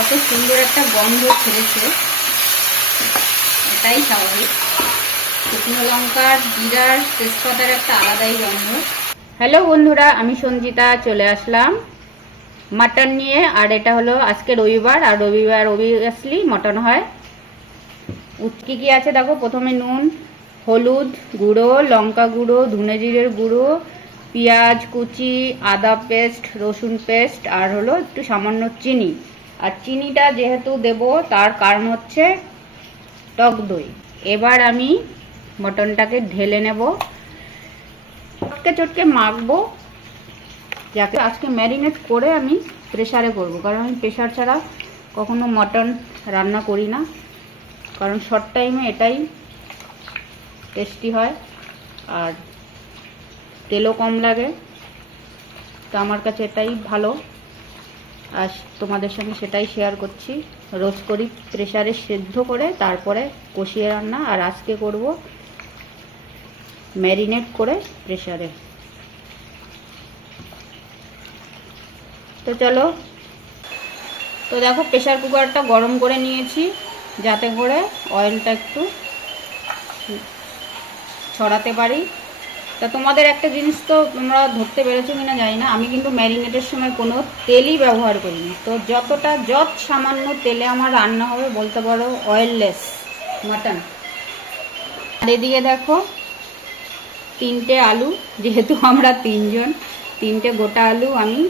কত সুন্দর একটা গন্ধ ছেড়েছে। এটাই স্বাভাবিক। শুকনো লঙ্কার জিরার তেজপাতার একটা আলাদাই গন্ধ। হ্যালো বন্ধুরা, আমি সঞ্জিতা, চলে আসলাম মাটন নিয়ে। আর এটা হলো আজকে রবিবার, আর রবিবার অবভিয়াসলি মটন হয়। কী কী আছে দেখো, প্রথমে নুন, হলুদ গুঁড়ো, লঙ্কা গুঁড়ো, ধনে জিরের গুঁড়ো, পেঁয়াজ, কুচি, আদা পেস্ট, রসুন পেস্ট, আর হলো একটু সামান্য চিনি। আর চিনিটা যেহেতু দেব, তার কারণ হচ্ছে টক দই। এবার আমি মটনটাকে ঢেলে নেব। চটকে চটকে মাখবো যাকে আজকে ম্যারিনেট করে আমি প্রেশারে করব। কারণ আমি প্রেশার ছাড়া কখনো মটন রান্না করি না। কারণ শর্ট টাইমে এটাই টেস্টি হয়। আর তেলও কম লাগে। তো আমার কাছে এটাই ভালো। আর তোমাদের সঙ্গে সেটাই শেয়ার করছি। রোজ করি প্রেশারে সেদ্ধ করে তারপরে কষিয়ে রান্না আর আজকে করব ম্যারিনেট করে প্রেশারে তো চলো, তো দেখো প্রেশার কুকারটা গরম করে নিয়েছি যাতে করে অয়েলটা একটু ছড়াতে পারি। তা তোমাদের একটা জিনিস তো তোমরা ধরতে পেরেছ কিনা জানি না। আমি কিন্তু ম্যারিনেটের সময় কোনো তেলই ব্যবহার করিনি। তো যতটা, যত সামান্য তেলে আমার রান্না হবে, বলতে পারো অয়েললেস মাটন আর এদিকে দেখো, তিনটে আলু, যেহেতু আমরা তিনজন, তিনটে গোটা আলু আমি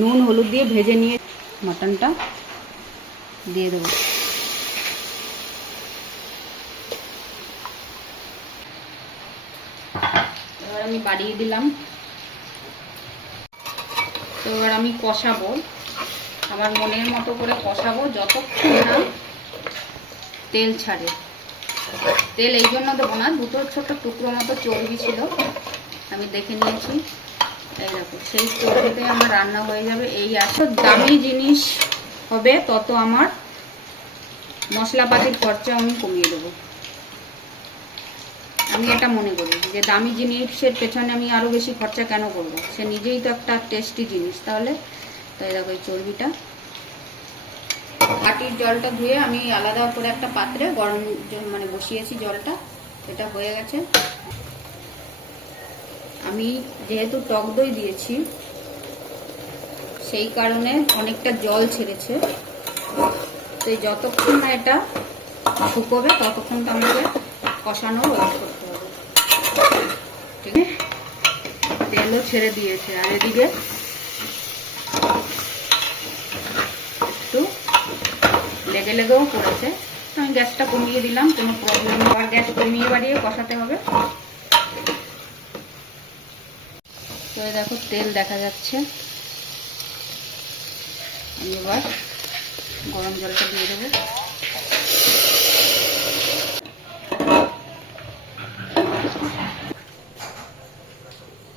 নুন, হলুদ দিয়ে ভেজে নিয়ে মাটনটা দিয়ে দেবো। আমি বাড়িয়ে দিলাম। তো এবার আমি কষাবো। আমার মনের মতো করে কষাবো, যতক্ষণ না তেল ছাড়ে। তেল এই জন্য দেবো না, দুটো ছোট টুকরো মতো চর্বি ছিল, আমি দেখে নিয়েছি। এই দেখো, সেই চর্বিতে আমার রান্না হয়ে যাবে। এই এত দামি জিনিস হবে, তত আমার মশলাপাতির খরচা আমি কমিয়ে দেবো। আমি এটা মনে করি যে দামি জিনিসের পেছনে আমি আরও বেশি খরচা কেন করব? সে নিজেই তো একটা টেস্টি জিনিস তাহলে? তো এই দেখো এই চর্বিটা। মাটির জলটা ধুয়ে আমি আলাদা করে একটা পাত্রে গরম মানে বসিয়েছি জলটা, এটা হয়ে গেছে। আমি যেহেতু টক দই দিয়েছি, সেই কারণে অনেকটা জল ছেড়েছে। তো যতক্ষণ না এটা শুকোবে, ততক্ষণ তো আমাকে কষানো ওয়েট করতে তেলও ছেড়ে দিয়েছে। আর এদিকে একটু লেগে লেগেও পড়েছে আমি গ্যাসটা কমিয়ে দিলাম, কোনো প্রবলেম আবার গ্যাস কমিয়ে বাড়িয়ে কষাতে হবে। তো দেখো, তেল দেখা যাচ্ছে। আমি এবার গরম জলটা দিয়ে দেবো।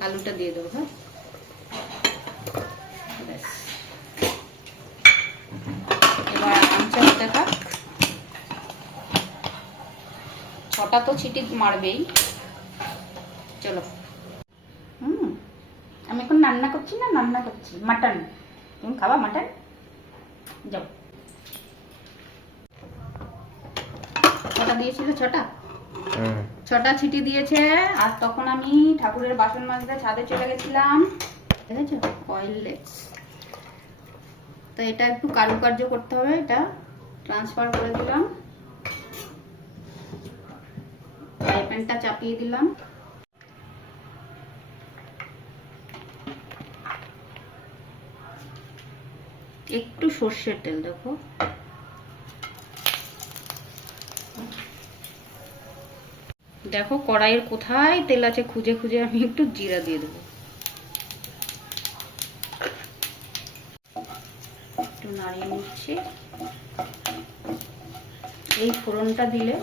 আলুটা দিয়ে দেবো হ্যাঁ? এবার আমচা হতে থাক ছটা তো ছিটি মারবেই। চলো। হুম, আমি এখন রান্না করছি না? রান্না করছি। মাটন। তুমি খাবা মাটন? যাও। ছটা দিয়েছিল ছটা? ছটা ছিটি দিয়েছে আর তখন আমি ঠাকুরের বাসন মাজতে ছাদে চলে গেছিলাম। তো এটা একটু কারুকার্য করতে হবে এটা ট্রান্সফার করে দিলাম। ফ্রাই প্যানটা চাপিয়ে দিলাম। একটু সর্ষের তেল দেখো। দেখো কড়াইয়ের কোথায় তেল আছে খুঁজে খুঁজে আমি একটু জিরা দিয়ে দেবো। একটু নাড়িয়ে নিচ্ছি। এই ফোড়নটা দিলে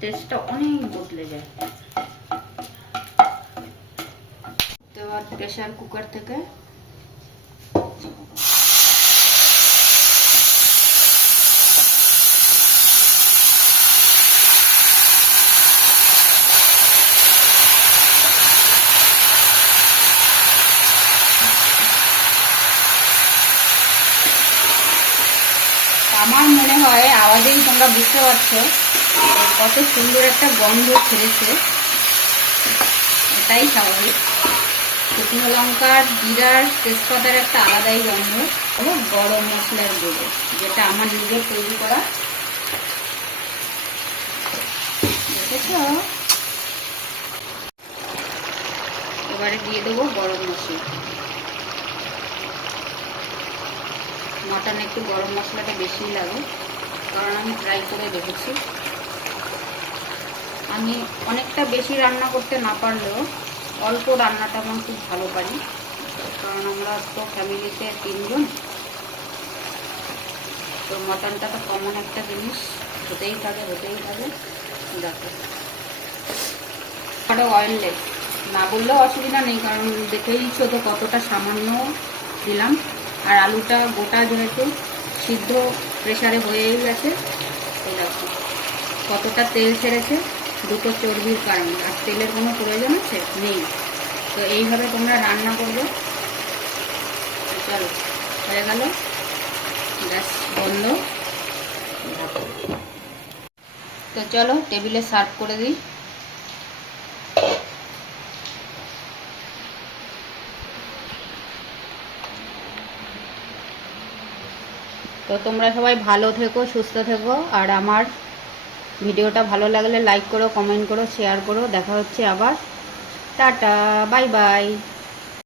টেস্টটা অনেক বদলে যায়। প্রেশার কুকার থেকে আমার মনে হয় আওয়াজেই তোমরা বুঝতে পারছ কত সুন্দর একটা গন্ধ ছেড়েছে। এটাই স্বাভাবিক। শুকনো লঙ্কার জিরার তেজপাতার একটা আলাদাই গন্ধ ও গরম মশলার গুঁড়ো, যেটা আমার নিজের তৈরি করা। দেখেছ? এবারে দিয়ে দেবো গরম মশলা। মাটনে একটু গরম মশলাটা বেশি লাগে, কারণ আমি ট্রাই করে দেখেছি। আমি অনেকটা বেশি রান্না করতে না পারলেও অল্প রান্নাটা আমার খুব ভালো পারি, কারণ আমরা তো ফ্যামিলিতে তিনজন। তো মটনটা তো কমন একটা জিনিস, হতেই থাকে হতেই থাকে দেখো। আরও অয়েললেস না বললেও অসুবিধা নেই, কারণ দেখেইছো তো কতটা সামান্য দিলাম। আর আলুটা গোটা যেহেতু সিদ্ধ প্রেসারে হয়েই গেছে কতটা তেল ছেড়েছে, দুটো চর্বির কারণে। আর তেলের কোনো প্রয়োজন আছে? নেই। তো এইভাবে তোমরা রান্না করবে। চলো, হয়ে গেল। গ্যাস বন্ধ। তো চলো, টেবিলে সার্ভ করে দিই। তো তোমরা সবাই ভালো থেকো, সুস্থ থেকো, আর আমার ভিডিওটা ভালো লাগলে লাইক করো কমেন্ট করো শেয়ার করো, দেখা হচ্ছে আবার। Tata bye bye